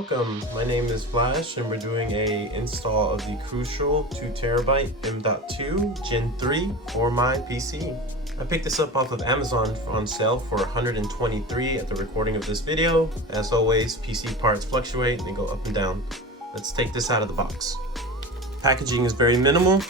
Welcome, my name is Flash and we're doing a install of the crucial 2TB M.2 Gen 3 for my PC. I picked this up off of Amazon on sale for $123 at the recording of this video. As always, PC parts fluctuate, they go up and down. Let's take this out of the box. Packaging is very minimal.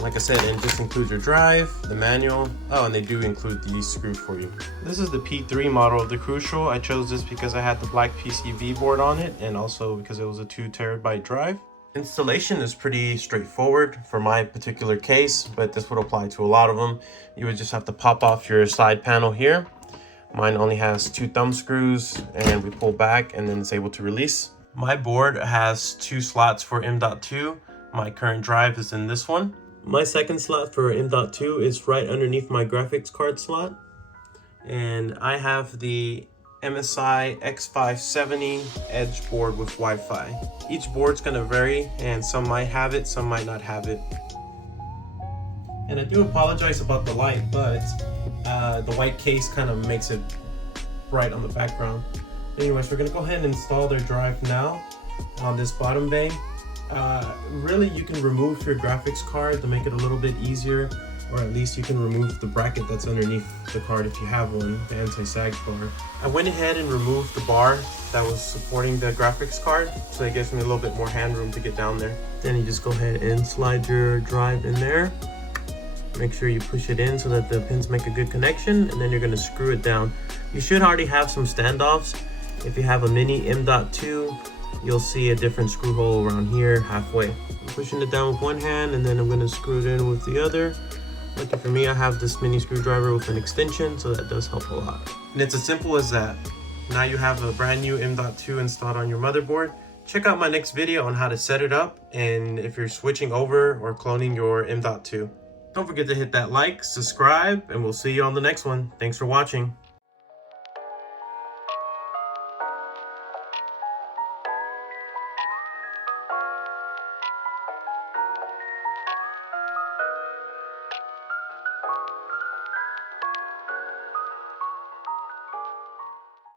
Like I said, it just includes your drive, the manual. Oh, and they do include these screws for you. This is the P3 model of the Crucial. I chose this because I had the black PCB board on it and also because it was a 2TB drive. Installation is pretty straightforward for my particular case, but this would apply to a lot of them. You would just have to pop off your side panel here. Mine only has 2 thumb screws and we pull back and then it's able to release. My board has 2 slots for M.2. My current drive is in this one. My second slot for M.2 is right underneath my graphics card slot. And I have the MSI X570 Edge board with Wi-Fi. Each board's gonna vary and some might have it, some might not have it. And I do apologize about the light, but the white case kind of makes it bright on the background. Anyways, we're gonna go ahead and install their drive now on this bottom bay. Really, you can remove your graphics card to make it a little bit easier, or at least you can remove the bracket that's underneath the card if you have one, the anti-sag bar. I went ahead and removed the bar that was supporting the graphics card, so it gives me a little bit more hand room to get down there. Then you just go ahead and slide your drive in there. Make sure you push it in so that the pins make a good connection, and then you're going to screw it down. You should already have some standoffs. If you have a mini M.2, you'll see a different screw hole around here halfway. I'm pushing it down with one hand and then I'm going to screw it in with the other. Lucky for me, I have this mini screwdriver with an extension, so that does help a lot. And it's as simple as that. Now you have a brand new M.2 installed on your motherboard. Check out my next video on how to set it up and if you're switching over or cloning your M.2. Don't forget to hit that like, subscribe, and we'll see you on the next one. Thanks for watching.